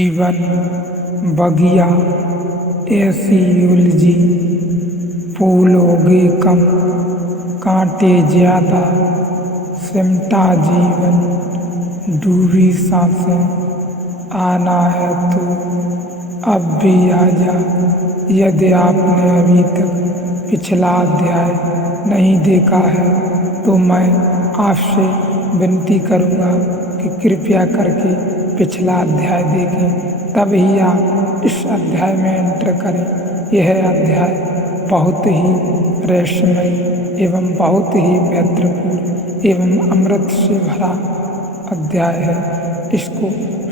जीवन बगिया ऐसी उलझी, फूल उगे कम कांटे ज्यादा, सिमटा जीवन डूबी सांसें, आना है तो अब भी आजा। यदि आपने अभी तक पिछला अध्याय नहीं देखा है तो मैं आपसे विनती करूँगा कि कृपया करके पिछला अध्याय देखें, तभी आप इस अध्याय में एंटर करें। यह अध्याय बहुत ही रहस्यमय एवं बहुत ही महत्वपूर्ण एवं अमृत से भरा अध्याय है। इसको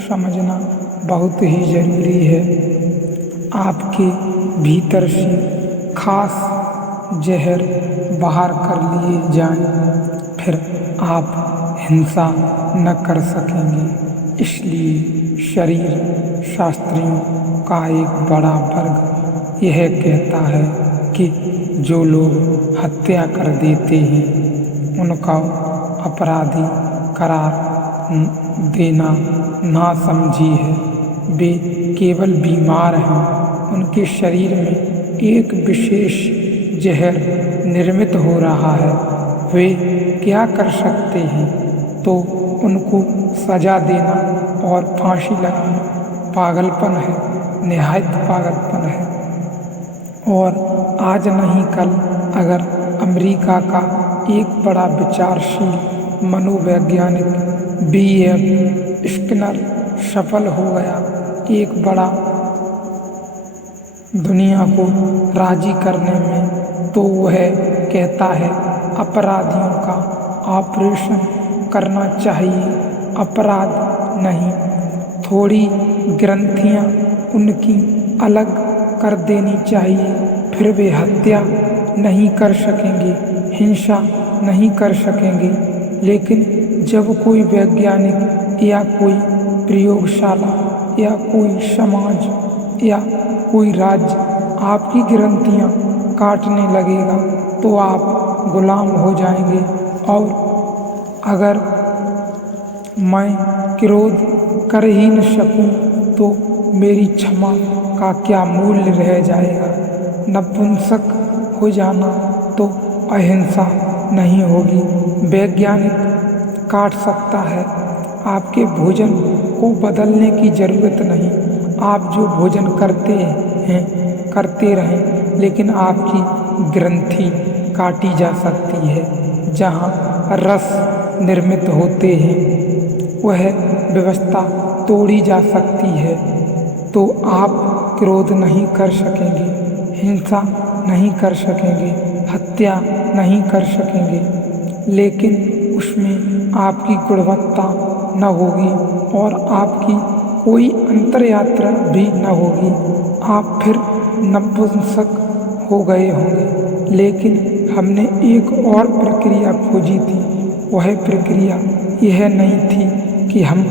समझना बहुत ही जरूरी है। आपके भीतर से खास जहर बाहर कर लिए जाएं, फिर आप हिंसा न कर सकेंगे। इसलिए शरीर शास्त्रियों का एक बड़ा वर्ग यह कहता है कि जो लोग हत्या कर देते हैं उनका अपराधी करार देना नासमझी है। वे केवल बीमार हैं, उनके शरीर में एक विशेष जहर निर्मित हो रहा है। वे क्या कर सकते हैं? तो उनको सजा देना और फांसी लगाना पागलपन है, निहायत पागलपन है। और आज नहीं कल अगर अमेरिका का एक बड़ा विचारशील मनोवैज्ञानिक B.F. स्किनर सफल हो गया, एक बड़ा दुनिया को राजी करने में, तो वह कहता है अपराधियों का ऑपरेशन करना चाहिए, अपराध नहीं, थोड़ी ग्रंथियां उनकी अलग कर देनी चाहिए, फिर वे हत्या नहीं कर सकेंगे, हिंसा नहीं कर सकेंगे। लेकिन जब कोई वैज्ञानिक या कोई प्रयोगशाला या कोई समाज या कोई राज्य आपकी ग्रंथियां काटने लगेगा तो आप गुलाम हो जाएंगे। और अगर मैं क्रोध कर ही न सकूं तो मेरी क्षमा का क्या मूल्य रह जाएगा। नपुंसक हो जाना तो अहिंसा नहीं होगी। वैज्ञानिक काट सकता है, आपके भोजन को बदलने की जरूरत नहीं। आप जो भोजन करते हैं करते रहें, लेकिन आपकी ग्रंथि काटी जा सकती है। जहाँ रस निर्मित होते हैं वह व्यवस्था तोड़ी जा सकती है। तो आप क्रोध नहीं कर सकेंगे, हिंसा नहीं कर सकेंगे, हत्या नहीं कर सकेंगे, लेकिन उसमें आपकी गुणवत्ता न होगी और आपकी कोई अंतर यात्रा भी न होगी। आप फिर नपुंसक हो गए होंगे। लेकिन हमने एक और प्रक्रिया खोजी थी। वह प्रक्रिया यह नहीं थी कि हम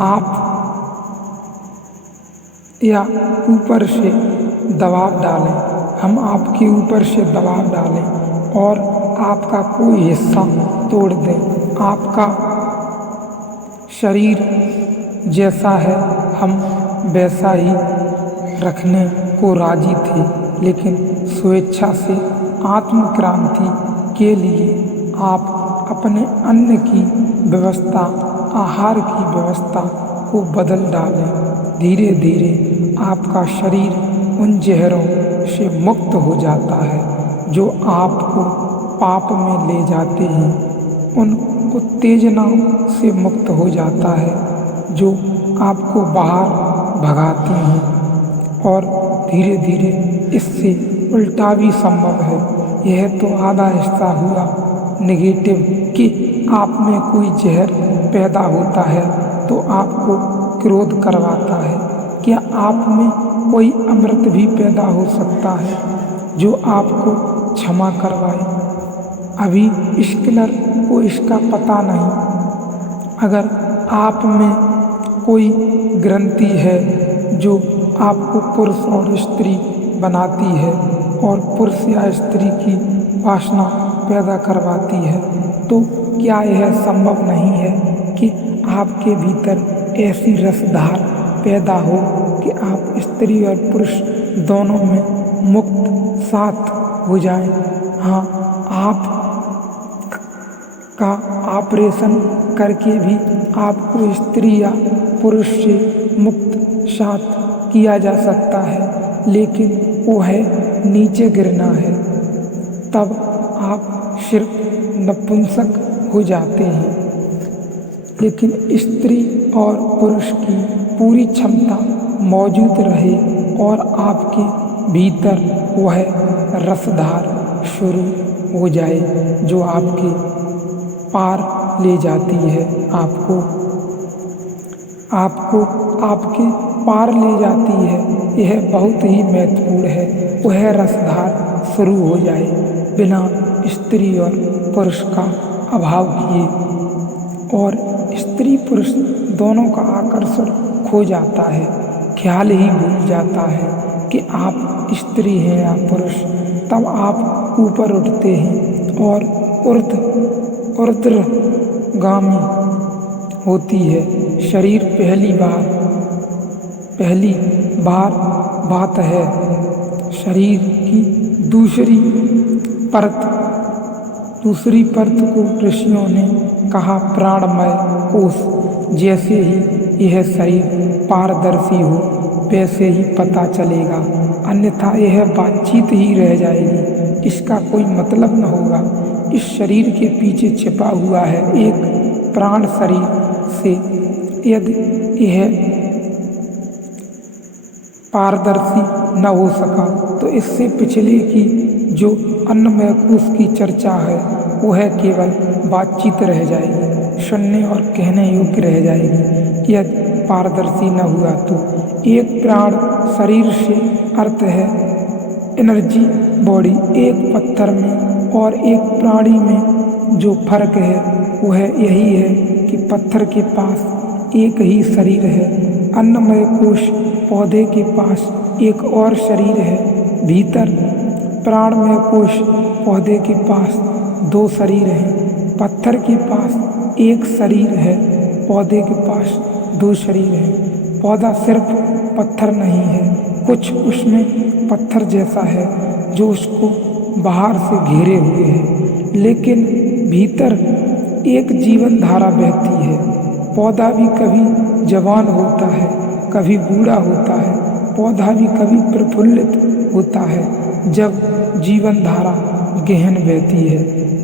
आप या ऊपर से दबाव डालें, हम आपके ऊपर से दबाव डालें और आपका कोई हिस्सा तोड़ दें। आपका शरीर जैसा है हम वैसा ही रखने को राजी थे, लेकिन स्वेच्छा से आत्मक्रांति के लिए आप अपने अन्न की व्यवस्था, आहार की व्यवस्था को बदल डालें। धीरे धीरे आपका शरीर उन जहरों से मुक्त हो जाता है जो आपको पाप में ले जाते हैं, उन उत्तेजनाओं से मुक्त हो जाता है जो आपको बाहर भगाती हैं। और धीरे धीरे इससे उल्टा भी संभव है। यह तो आधा हिस्सा हुआ नेगेटिव कि आप में कोई जहर पैदा होता है तो आपको क्रोध करवाता है। क्या आप में कोई अमृत भी पैदा हो सकता है जो आपको क्षमा करवाए? अभी स्किनर को इसका पता नहीं। अगर आप में कोई ग्रंथि है जो आपको पुरुष और स्त्री बनाती है और पुरुष या स्त्री की वासना पैदा करवाती है, तो क्या यह संभव नहीं है कि आपके भीतर ऐसी रसधार पैदा हो कि आप स्त्री और पुरुष दोनों में मुक्त साथ हो जाएं। हाँ, आप का ऑपरेशन करके भी आपको स्त्री या पुरुष से मुक्त साथ किया जा सकता है, लेकिन वो है नीचे गिरना है, तब आप सिर्फ नपुंसक हो जाते हैं। लेकिन स्त्री और पुरुष की पूरी क्षमता मौजूद रहे और आपके भीतर वह रसधार शुरू हो जाए जो आपके पार ले जाती है, आपको आपके पार ले जाती है। यह बहुत ही महत्वपूर्ण है। वह रसधार शुरू हो जाए बिना स्त्री और पुरुष का अभाव किए, और स्त्री पुरुष दोनों का आकर्षण खो जाता है। ख्याल ही भूल जाता है कि आप स्त्री हैं या पुरुष। तब आप ऊपर उठते हैं और ऊर्ध्वगामी होती है। शरीर पहली बार बात है। शरीर की दूसरी परत को ऋषियों ने कहा प्राणमय कोश। जैसे ही यह शरीर पारदर्शी हो वैसे ही पता चलेगा, अन्यथा यह बातचीत ही रह जाएगी, इसका कोई मतलब न होगा। इस शरीर के पीछे छिपा हुआ है एक प्राण शरीर से। यदि यह पारदर्शी न हो सका तो इससे पिछले की जो अन्नमय कोश की चर्चा है वह केवल बातचीत रह जाएगी, सुनने और कहने योग्य रह जाएगी। यदि पारदर्शी न हुआ तो एक प्राण शरीर से अर्थ है एनर्जी बॉडी। एक पत्थर में और एक प्राणी में जो फर्क है वह यही है कि पत्थर के पास एक ही शरीर है, अन्नमय कोश पौधे के पास एक और शरीर है भीतर, प्राणमय कोश पौधे के पास दो शरीर हैं, पत्थर के पास एक शरीर है, पौधे के पास दो शरीर हैं। पौधा सिर्फ पत्थर नहीं है, कुछ उसमें पत्थर जैसा है जो उसको बाहर से घेरे हुए है, लेकिन भीतर एक जीवन धारा बहती है। पौधा भी कभी जवान होता है, कभी बूढ़ा होता है। पौधा भी कभी प्रफुल्लित होता है जब जीवन धारा गहन बहती है,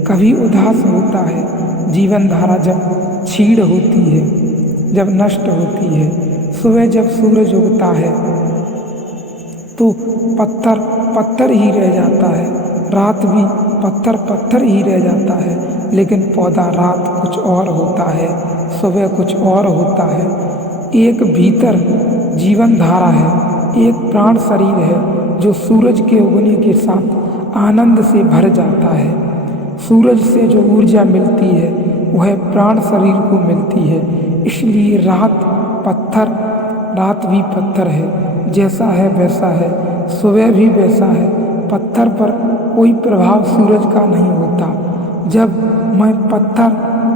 कभी उदास होता है जीवन धारा जब क्षीण होती है, जब नष्ट होती है। सुबह जब सूरज उगता है तो पत्थर पत्थर ही रह जाता है, रात भी पत्थर पत्थर ही रह जाता है, लेकिन पौधा रात कुछ और होता है, सुबह कुछ और होता है। एक भीतर जीवन धारा है, एक प्राण शरीर है जो सूरज के उगने के साथ आनंद से भर जाता है। सूरज से जो ऊर्जा मिलती है वह प्राण शरीर को मिलती है। इसलिए रात भी पत्थर है, जैसा है वैसा है, सुबह भी वैसा है। पत्थर पर कोई प्रभाव सूरज का नहीं होता। जब मैं पत्थर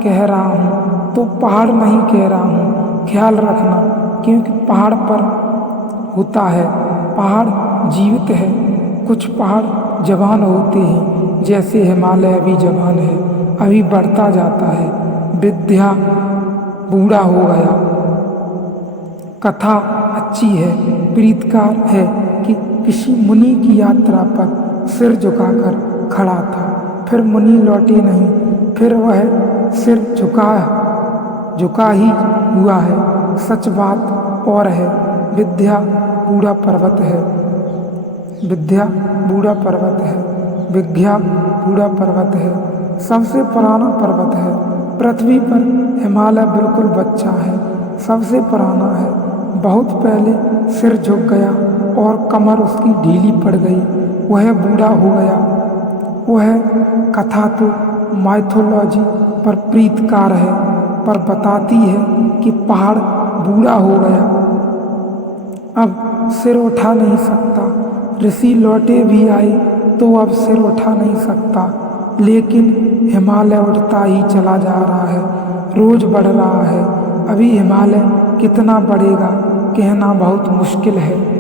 कह रहा हूँ तो पहाड़ नहीं कह रहा हूँ, ख्याल रखना, क्योंकि पहाड़ पर होता है, पहाड़ जीवित है। कुछ पहाड़ जवान होते हैं, जैसे हिमालय अभी जवान है, अभी बढ़ता जाता है। विद्या बूढ़ा हो गया। कथा अच्छी है, प्रीतकार है कि किसी मुनि की यात्रा पर सिर झुकाकर खड़ा था, फिर मुनि लौटे नहीं, फिर वह सिर झुका ही हुआ है। सच बात और है, विद्या बूढ़ा पर्वत है, विद्या बूढ़ा पर्वत है, विज्ञा बूढ़ा पर्वत है, सबसे पुराना पर्वत है। पृथ्वी पर हिमालय बिल्कुल बच्चा है, सबसे पुराना है। बहुत पहले सिर झुक गया और कमर उसकी ढीली पड़ गई, वह बूढ़ा हो गया। वह कथा तो माइथोलॉजी पर प्रीतकार है, पर बताती है कि पहाड़ बूढ़ा हो गया, अब सिर उठा नहीं सकता। ऋषि लौटे भी आए तो अब सिर उठा नहीं सकता, लेकिन हिमालय उठता ही चला जा रहा है, रोज बढ़ रहा है। अभी हिमालय कितना बढ़ेगा कहना बहुत मुश्किल है।